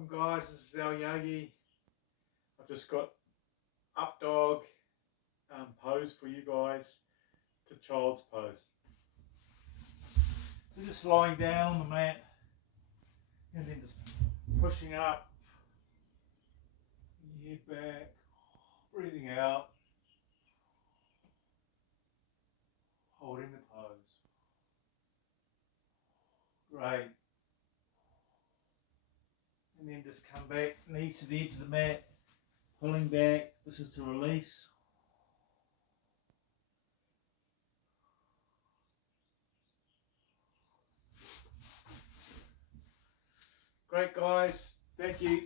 Welcome guys, this is Alyogi. I've just got up dog pose for you guys to child's pose. So just lying down on the mat and then just pushing up, head back, breathing out, holding the pose. Great. And then just come back, knees to the edge of the mat, pulling back. This is to release. Great guys, thank you.